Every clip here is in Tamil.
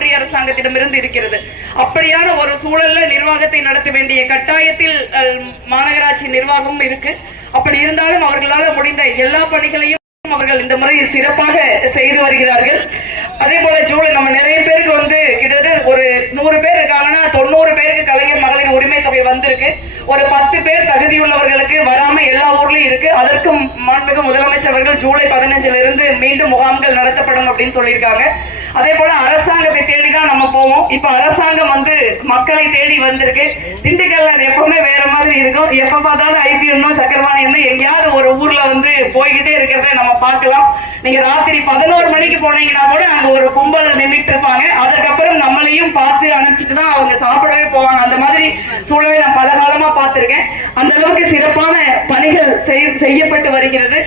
ஒன்றிய அரசாங்கத்திடமிருந்து இருக்கிறது. அப்படியான ஒரு சூழல்ல நிர்வாகத்தை நடத்த வேண்டிய கட்டாயத்தில் மாநகராட்சி நிர்வாகமும் இருக்கு. அப்படி இருந்தாலும் அவர்களால் முடிந்த எல்லா பணிகளையும் அவர்கள் இந்த முறை சிறப்பாக செய்து வருகிறார்கள். அதே போல ஜூலை நம்ம நிறைய பேருக்கு வந்து கிட்டத்தட்ட ஒரு நூறு பேர் இருக்காங்கன்னா தொண்ணூறு பேருக்கு கலைஞர் மகளிர் உரிமை தொகை வந்திருக்கு. ஒரு பத்து பேர் தகுதியுள்ளவர்களுக்கு வராம எல்லா ஊர்லயும் இருக்கு. அதற்கும் மாண்புமிகு முதலமைச்சர் அவர்கள் ஜூலை பதினஞ்சுல இருந்து மீண்டும் முகாம்கள் நடத்தப்படும் அப்படின்னு சொல்லியிருக்காங்க. அதே போல அரசாங்கத்தை தேடி தான் நம்ம போவோம். இப்ப அரசாங்கம் வந்து மக்களை தேடி வந்திருக்கு. திண்டுக்கல்ல அது எப்பவுமே வேற மாதிரி இருக்கும். எப்ப பார்த்தாலும் ஐபிஎன்னும் சக்கரவாணியும் எங்கேயாவது ஒரு ஊர்ல வந்து போய்கிட்டே இருக்கிறத நம்ம பார்க்கலாம். நீங்க ராத்திரி பதினோரு மணிக்கு போனீங்கன்னா கூட அங்க ஒரு கும்பல் நின்றுட்டு இருப்பாங்க. அதுக்கப்புறம் நம்மளையும் பார்த்து அனுப்பிச்சிட்டு தான் அவங்க சாப்பிடவே போவாங்க. அந்த மாதிரி சூழலை நான் பல காலமா பார்த்திருக்கேன். அந்த அளவுக்கு சிறப்பான பணிகள் செய்- செய்யப்பட்டு வருகிறது.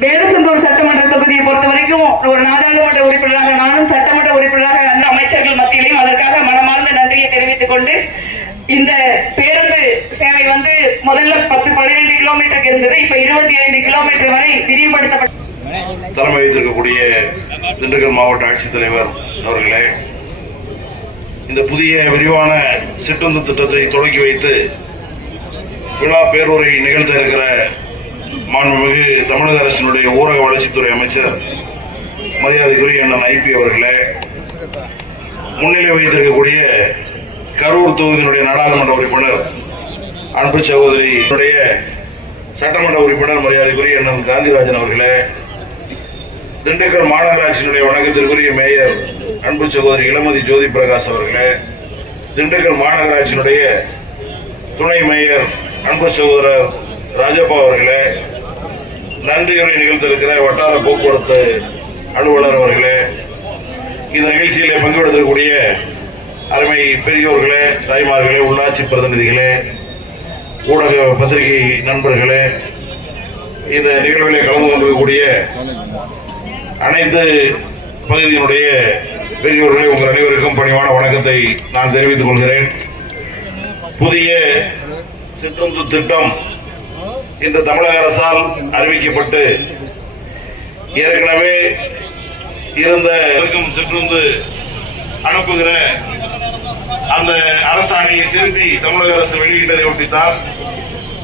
வேடசந்தூர் சட்டமன்ற தொகுதியை பொறுத்த வரைக்கும் ஒரு நாடாளுமன்ற உறுப்பினராக நானும் சட்டமன்ற உறுப்பினராக அந்த அமைச்சர்கள் மத்தியிலையும் அதற்காக மனமார்ந்த நன்றியை தெரிவித்துக் கொண்டு இந்த பேருந்து சேவை வந்து முதல்ல பத்து பன்னிரெண்டு கிலோமீட்டருக்கு இருந்தது. இப்ப இருபத்தி ஐந்து கிலோமீட்டர் வரை விரிவுபடுத்தப்பட்டு தலைமை வைத்திருக்கக்கூடிய திண்டுக்கல் மாவட்ட ஆட்சித்தலைவர் அவர்களே இந்த புதிய விரிவான சிற்றுந்து திட்டத்தை தொடங்கி வைத்து விழா பேருரை நிகழ்த்த இருக்கிற மாண்புமிகு தமிழக அரசினுடைய ஊரக வளர்ச்சித்துறை அமைச்சர் மரியாதைக்குரிய அண்ணன் ஐபி அவர்களே முன்னிலை வைத்திருக்கக்கூடிய கரூர் தொகுதியினுடைய நாடாளுமன்ற உறுப்பினர் அன்பு சகோதரியினுடைய சட்டமன்ற உறுப்பினர் மரியாதைக்குரிய அண்ணன் காந்திராஜன் அவர்களே திண்டுக்கல் மாநகராட்சியினுடைய வணக்கத்திற்குரிய மேயர் அன்பு சகோதரி இளமதி ஜோதி பிரகாஷ் அவர்களே திண்டுக்கல் மாநகராட்சியினுடைய துணை மேயர் அன்பு சகோதரர் ராஜப்பா அவர்களே நன்றியுரை நிகழ்த்திருக்கிற வட்டார போக்குவரத்து அலுவலர் அவர்களே இந்த நிகழ்ச்சியிலே பங்கு எடுத்திருக்கக்கூடிய அருமை பெரியோர்களே தாய்மார்களே உள்ளாட்சி பிரதிநிதிகளே ஊடக பத்திரிகை நண்பர்களே இந்த நிகழ்விலே கலந்து கொண்டிருக்கக்கூடிய அனைத்து பகுதியினுடைய பெரியோர்களே உங்கள் அனைவருக்கும் பணிவான வணக்கத்தை நான் தெரிவித்துக் கொள்கிறேன். புதிய சிற்றுந்து திட்டம் இன்று தமிழக அரசால் அறிவிக்கப்பட்டு ஏற்கனவே இருந்த இருக்கும் சிற்றுந்து அனுப்புகிற அந்த அரசாணையை திருப்பி தமிழக அரசு வெளியிட்டதை ஒட்டித்தான்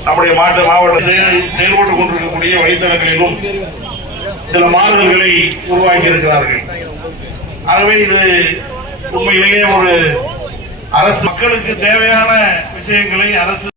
நம்முடைய மாற்ற மாவட்ட செயல்பட்டுக் கொண்டிருக்கக்கூடிய வழித்தடங்களிலும் சில மாறுதல்களை உருவாக்கி இருக்கிறார்கள் ஆகவே இது உண்மையிலேயே ஒரு அரசு மக்களுக்கு தேவையான விஷயங்களை அரசு